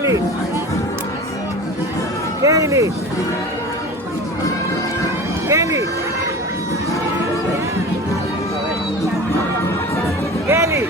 Kaylee. Kaylee. Kaylee. Kaylee.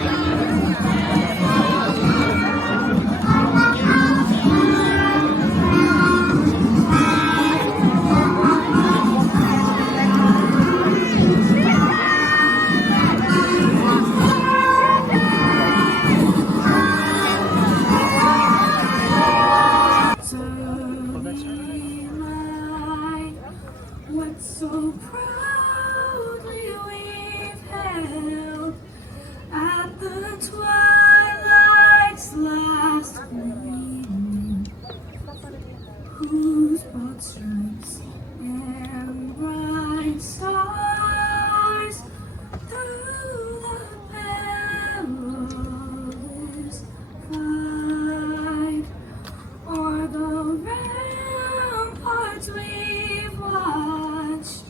What so proudly we've held at the twilight's last gleaming, whose broad stripes and bright stars through the perilous fight o'er the ramparts we've watched.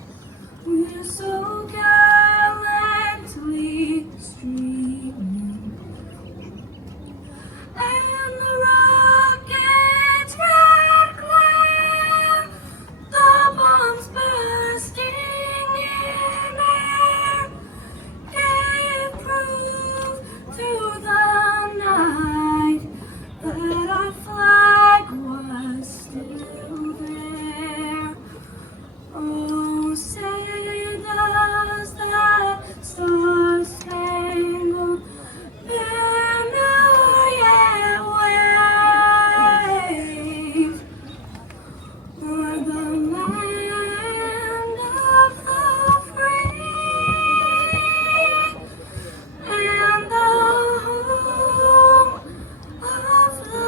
We're so gallantly streaming, and the rocket's red glare, the bombs bursting in air, gave proof through the night that our flag was still there. Oh, say does that star-spangled banner yet wave o'er the land of the free and the home of the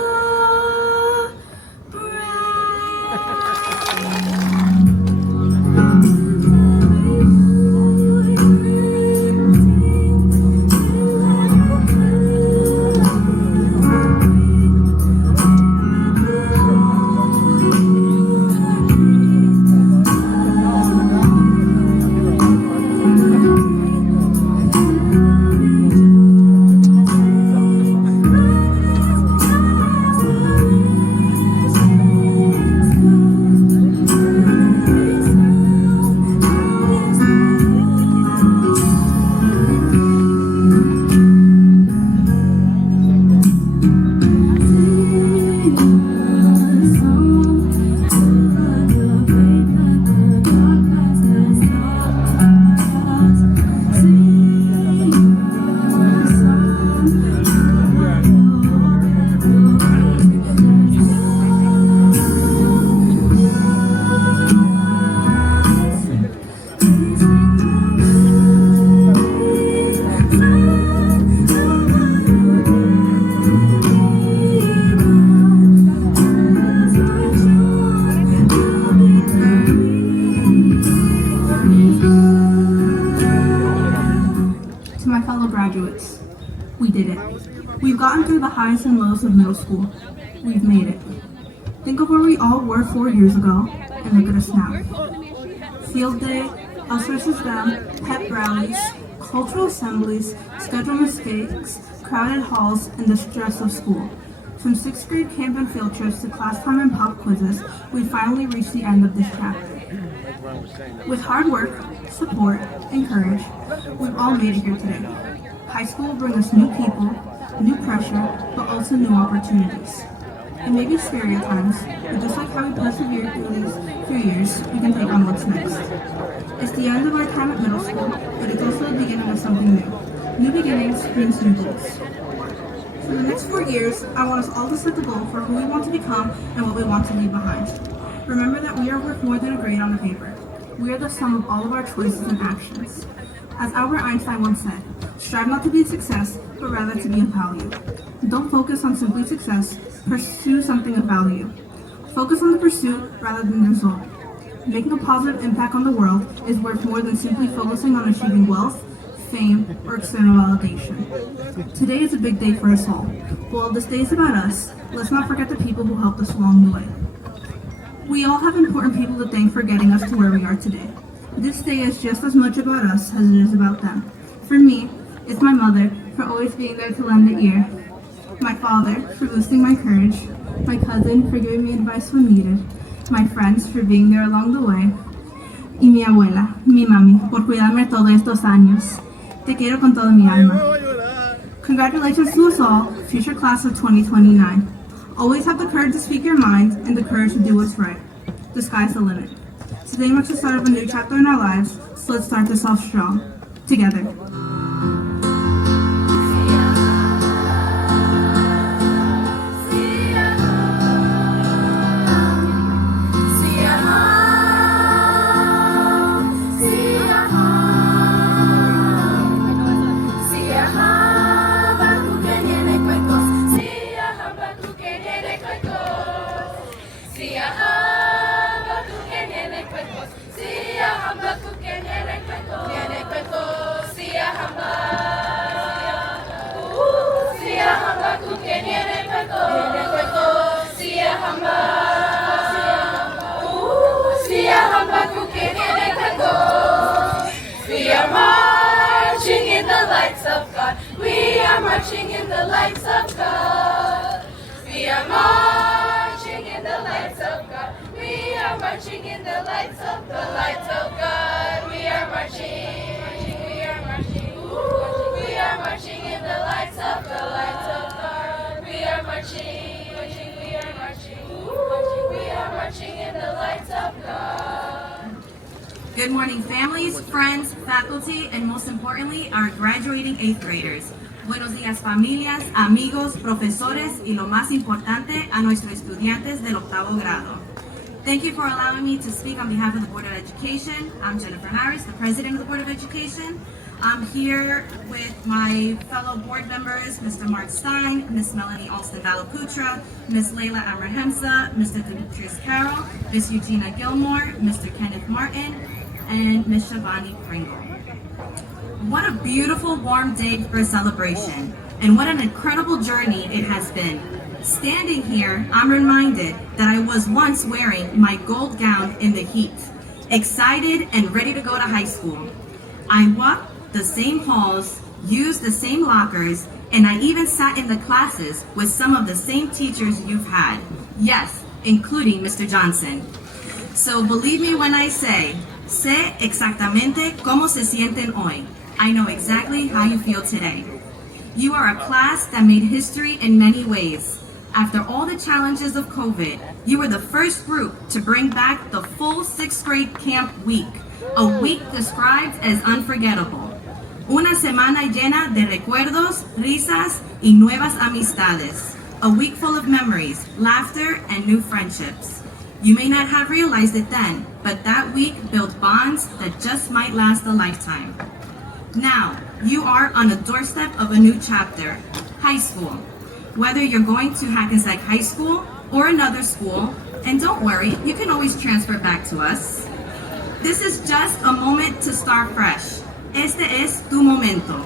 To my fellow graduates, we did it. We've gotten through the highs and lows of middle school. We've made it. Think of where we all were 4 years ago, and look at us now. Field day, us versus them, pep rallies, cultural assemblies, schedule mistakes, crowded halls, and the stress of school. From 6th grade camp and field trips to class time and pop quizzes, we finally reached the end of this chapter. With hard work, support, and courage, we've all made it here today. High school will bring us new people, new pressure, but also new opportunities. It may be scary at times, but just like how we persevered through these few years, we can take on what's next. It's the end of our time at middle school, but it's also the beginning of something new. New beginnings brings new goals. For the next 4 years, I want us all to set the goal for who we want to become and what we want to leave behind. Remember that we are worth more than a grade on a paper. We are the sum of all of our choices and actions. As Albert Einstein once said, strive not to be a success, but rather to be of value. Don't focus on simply success, pursue something of value. Focus on the pursuit rather than the result. Making a positive impact on the world is worth more than simply focusing on achieving wealth, fame, or external validation. Today is a big day for us all. While this day is about us, let's not forget the people who helped us along the way. We all have important people to thank for getting us to where we are today. This day is just as much about us as it is about them. For me, it's my mother for always being there to lend an ear, my father for boosting my courage, my cousin for giving me advice when needed, my friends for being there along the way, y mi abuela, mi mami, por cuidarme todos estos años. Te quiero con toda mi alma. Congratulations to us all, future class of 2029. Always have the courage to speak your mind and the courage to do what's right. The sky's the limit. Today marks the start of a new chapter in our lives, so let's start this off strong. Together. Marching in the lights of God. We are marching in the lights of God. We are marching in the lights of the lights of God. We are marching. We are marching. We are marching in the lights of the lights of God. We are marching. We are marching. We are marching in the lights of God. Good morning, families, friends, faculty, and most importantly, our graduating 8th graders. Buenos días, familias, amigos, profesores, y lo más importante, a nuestros estudiantes del 8º grado. Thank you for allowing me to speak on behalf of the Board of Education. I'm Jennifer Harris, the President of the Board of Education. I'm here with my fellow board members, Mr. Mark Stein, Ms. Melanie Alston-Valaputra, Ms. Layla Abrahimsa, Mr. Demetrius Carroll, Ms. Eugenia Gilmore, Mr. Kenneth Martin, and Ms. Shavani Pringle. What a beautiful, warm day for a celebration, and what an incredible journey it has been. Standing here, I'm reminded that I was once wearing my gold gown in the heat, excited and ready to go to high school. I walked the same halls, used the same lockers, and I even sat in the classes with some of the same teachers you've had. Yes, including Mr. Johnson. So believe me when I say, sé exactamente cómo se sienten hoy. I know exactly how you feel today. You are a class that made history in many ways. After all the challenges of COVID, you were the first group to bring back the full 6th grade camp week, a week described as unforgettable. Una semana llena de recuerdos, risas, y nuevas amistades. A week full of memories, laughter, and new friendships. You may not have realized it then, but that week built bonds that just might last a lifetime. Now, you are on the doorstep of a new chapter, high school. Whether you're going to Hackensack High School or another school, and don't worry, you can always transfer back to us. This is just a moment to start fresh. Este es tu momento.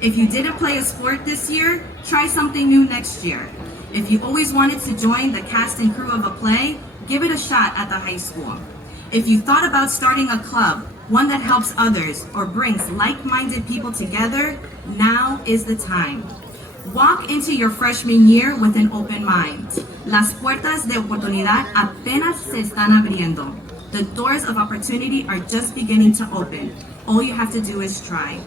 If you didn't play a sport this year, try something new next year. If you always wanted to join the cast and crew of a play, give it a shot at the high school. If you thought about starting a club, one that helps others or brings like-minded people together, now is the time. Walk into your freshman year with an open mind. Las puertas de oportunidad apenas se están abriendo. The doors of opportunity are just beginning to open. All you have to do is try.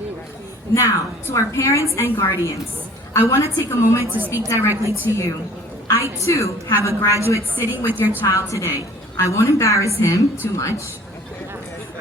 Now, to our parents and guardians, I want to take a moment to speak directly to you. I too have a graduate sitting with your child today. I won't embarrass him too much,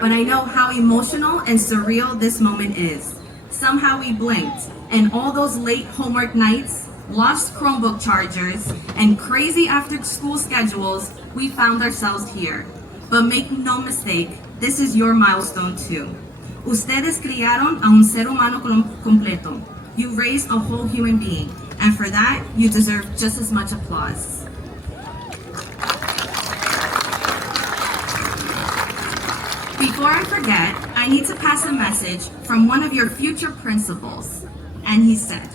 but I know how emotional and surreal this moment is. Somehow we blinked, and all those late homework nights, lost Chromebook chargers, and crazy after-school schedules, we found ourselves here. But make no mistake, this is your milestone too. Ustedes criaron a un ser humano completo. You raised a whole human being, and for that, you deserve just as much applause. Before I forget, I need to pass a message from one of your future principals. And he said,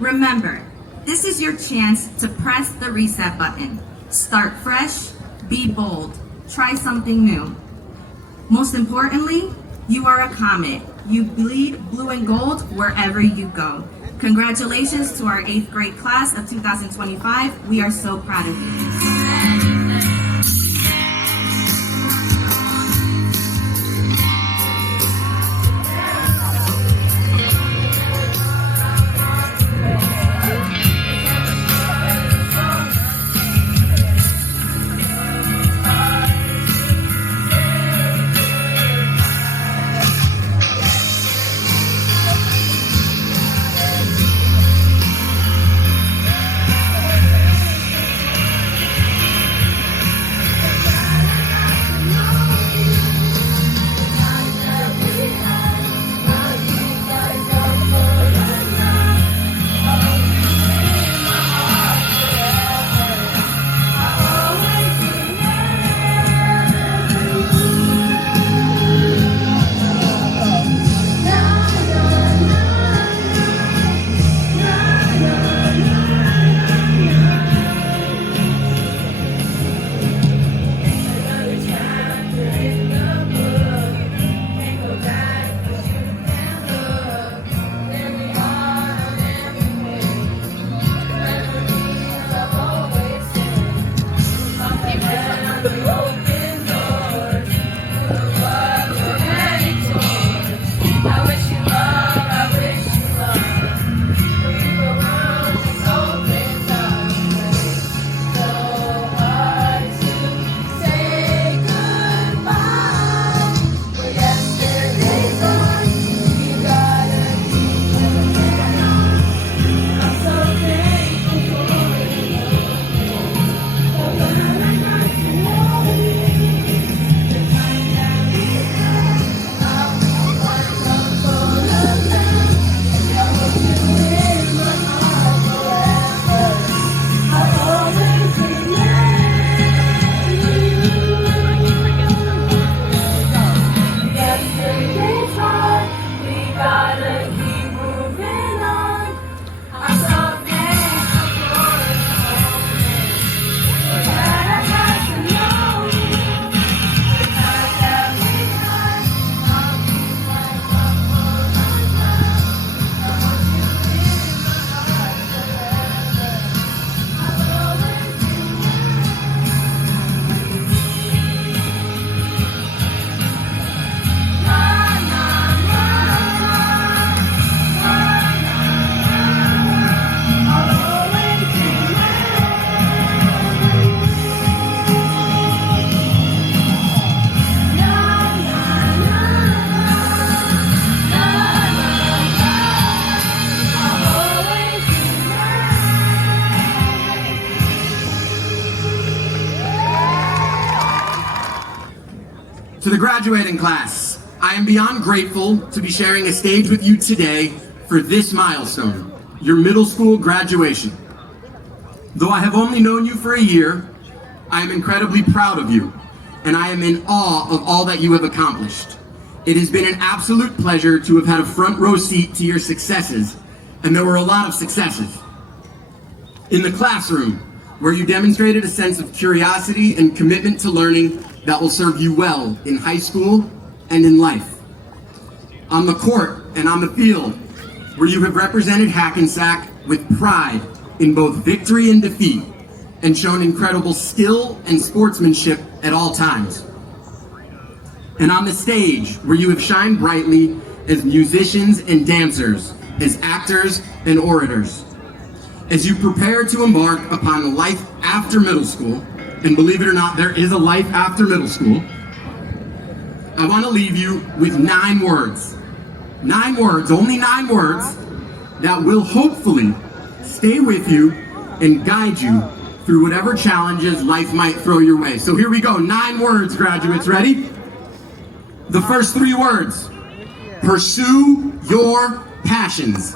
remember, this is your chance to press the reset button. Start fresh, be bold, try something new. Most importantly, you are a comet. You bleed blue and gold wherever you go. Congratulations to our 8th grade class of 2025. We are so proud of you. To the graduating class, I am beyond grateful to be sharing a stage with you today for this milestone, your middle school graduation. Though I have only known you for a year, I am incredibly proud of you, and I am in awe of all that you have accomplished. It has been an absolute pleasure to have had a front row seat to your successes, and there were a lot of successes. In the classroom, where you demonstrated a sense of curiosity and commitment to learning that will serve you well in high school and in life. On the court and on the field, where you have represented Hackensack with pride in both victory and defeat, and shown incredible skill and sportsmanship at all times. And on the stage, where you have shined brightly as musicians and dancers, as actors and orators. As you prepare to embark upon a life after middle school, and believe it or not, there is a life after middle school, I want to leave you with 9 words. 9 words, only 9 words, that will hopefully stay with you and guide you through whatever challenges life might throw your way. So here we go, 9 words, graduates, ready? The first 3 words: pursue your passions.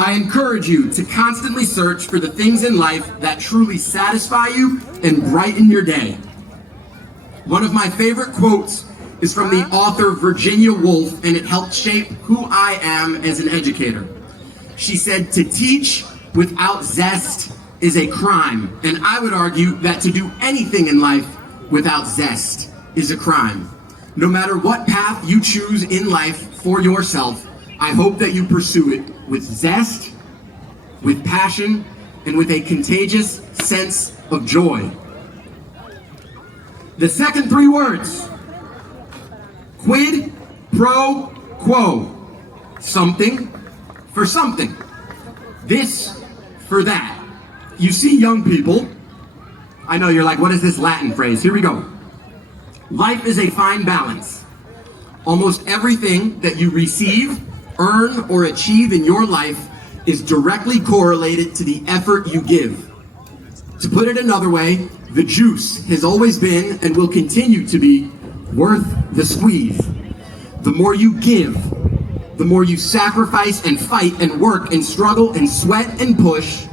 I encourage you to constantly search for the things in life that truly satisfy you and brighten your day. One of my favorite quotes is from the author Virginia Woolf, and it helped shape who I am as an educator. She said, "To teach without zest is a crime," and I would argue that to do anything in life without zest is a crime. No matter what path you choose in life for yourself, I hope that you pursue it with zest, with passion, and with a contagious sense of joy. The second three words: quid pro quo. Something for something. This for that. You see young people, I know you're like, what is this Latin phrase? Here we go. Life is a fine balance. Almost everything that you receive, earn, or achieve in your life is directly correlated to the effort you give. To put it another way, the juice has always been and will continue to be worth the squeeze. The more you give, the more you sacrifice and fight and work and struggle and sweat and push,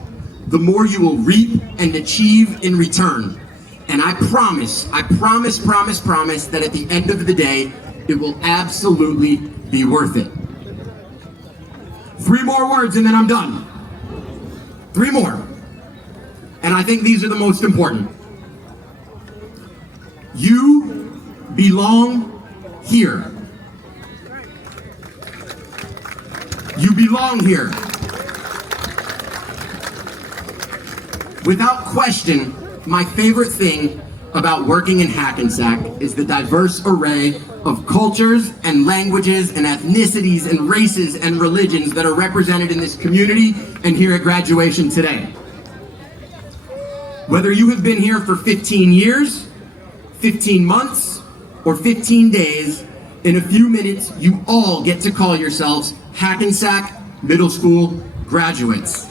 the more you will reap and achieve in return. And I promise that at the end of the day, it will absolutely be worth it. 3 more words and then I'm done. 3 more. And I think these are the most important. You belong here. You belong here. Without question, my favorite thing about working in Hackensack is the diverse array of cultures and languages and ethnicities and races and religions that are represented in this community and here at graduation today. Whether you have been here for 15 years, 15 months, or 15 days, in a few minutes, you all get to call yourselves Hackensack Middle School graduates.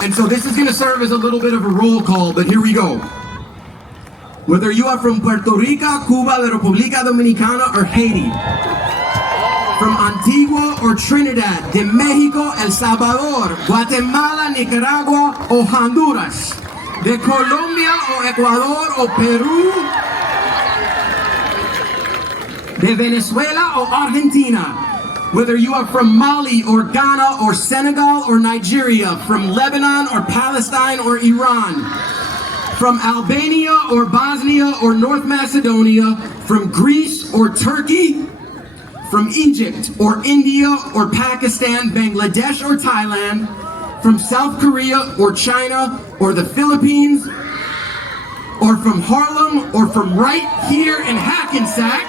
And so this is going to serve as a little bit of a roll call, but here we go. Whether you are from Puerto Rico, Cuba, La República Dominicana, or Haiti, from Antigua or Trinidad, de Mexico, El Salvador, Guatemala, Nicaragua, or Honduras, de Colombia o Ecuador o Peru, de Venezuela or Argentina, whether you are from Mali or Ghana or Senegal or Nigeria, from Lebanon or Palestine or Iran, from Albania or Bosnia or North Macedonia, from Greece or Turkey, from Egypt or India or Pakistan, Bangladesh or Thailand, from South Korea or China or the Philippines, or from Harlem or from right here in Hackensack,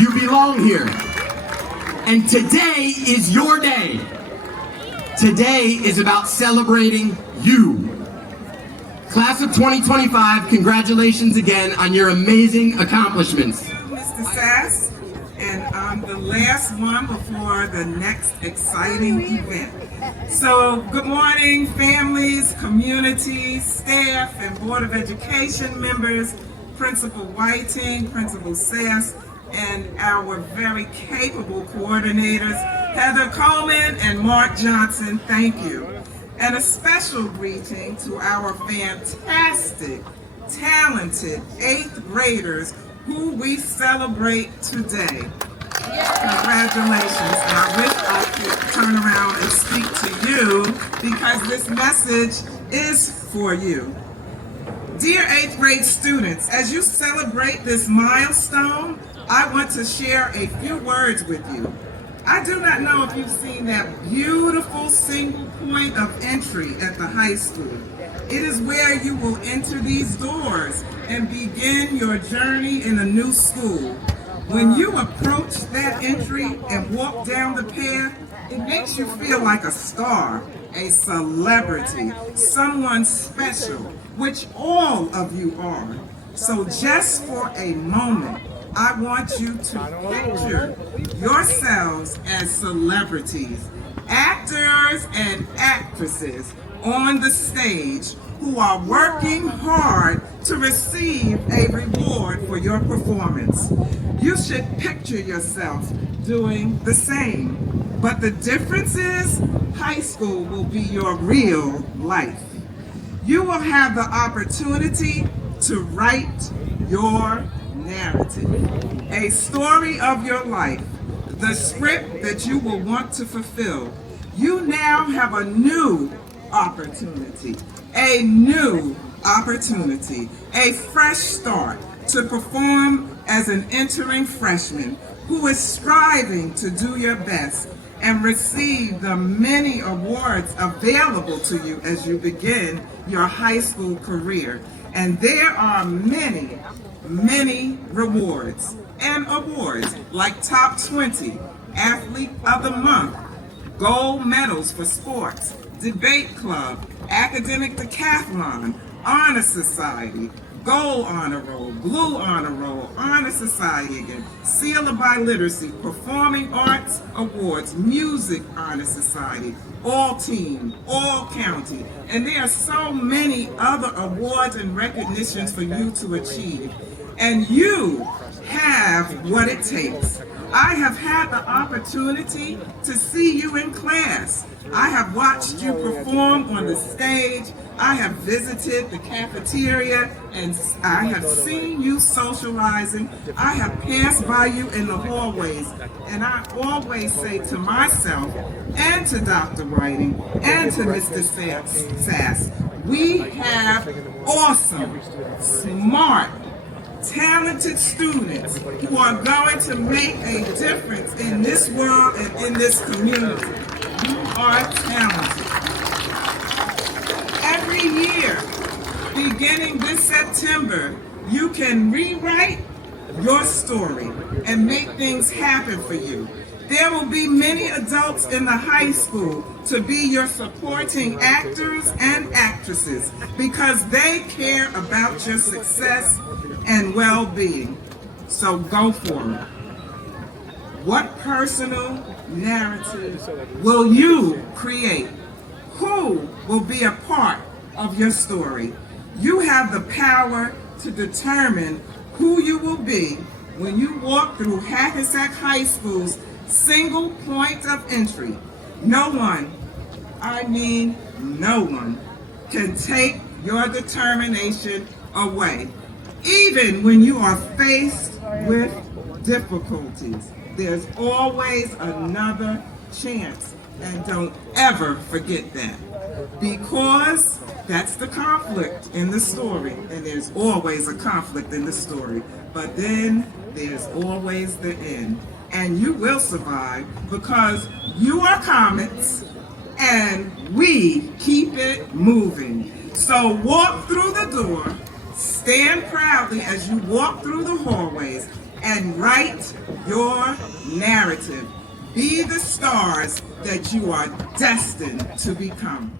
you belong here. And today is your day. Today is about celebrating you. Class of 2025, congratulations again on your amazing accomplishments. Mr. Sass, and I'm the last one before the next exciting event. So, good morning, families, community, staff, and Board of Education members, Principal Whiting, Principal Sass, and our very capable coordinators, Heather Coleman and Mark Johnson, thank you. And a special greeting to our fantastic, talented 8th graders who we celebrate today. Congratulations. And I wish I could turn around and speak to you because this message is for you. Dear 8th grade students, as you celebrate this milestone, I want to share a few words with you. I do not know if you've seen that beautiful single point of entry at the high school. It is where you will enter these doors and begin your journey in a new school. When you approach that entry and walk down the path, it makes you feel like a star, a celebrity, someone special, which all of you are. So just for a moment, I want you to picture yourselves as celebrities, actors and actresses on the stage who are working hard to receive a reward for your performance. You should picture yourself doing the same. But the difference is, high school will be your real life. You will have the opportunity to write your narrative, a story of your life, the script that you will want to fulfill. You now have a new opportunity, a fresh start, to perform as an entering freshman who is striving to do your best and receive the many awards available to you as you begin your high school career. And there are many, many rewards and awards like Top 20, Athlete of the Month, gold medals for sports, debate club, academic decathlon, honor society, gold honor roll, blue honor roll, honor society again, seal of biliteracy, performing arts awards, music honor society, all team, all county, and there are so many other awards and recognitions for you to achieve. And you have what it takes. I have had the opportunity to see you in class. I have watched you perform on the stage. I have visited the cafeteria and I have seen you socializing. I have passed by you in the hallways, and I always say to myself and to Dr. Whiting and to Mr. Sass, we have awesome, smart, talented students who are going to make a difference in this world and in this community. You are talented. Every year, beginning this September, you can rewrite your story and make things happen for you. There will be many adults in the high school to be your supporting actors and actresses because they care about your success and well-being. So go for it. What personal narrative will you create? Who will be a part of your story? You have the power to determine who you will be when you walk through Hackensack High School's single point of entry. No one, I mean no one, can take your determination away. Even when you are faced with difficulties, there's always another chance. And don't ever forget that. Because that's the conflict in the story. And there's always a conflict in the story. But then there's always the end. And you will survive because you are Comets and we keep it moving. So walk through the door, stand proudly as you walk through the hallways, and write your narrative. Be the stars that you are destined to become.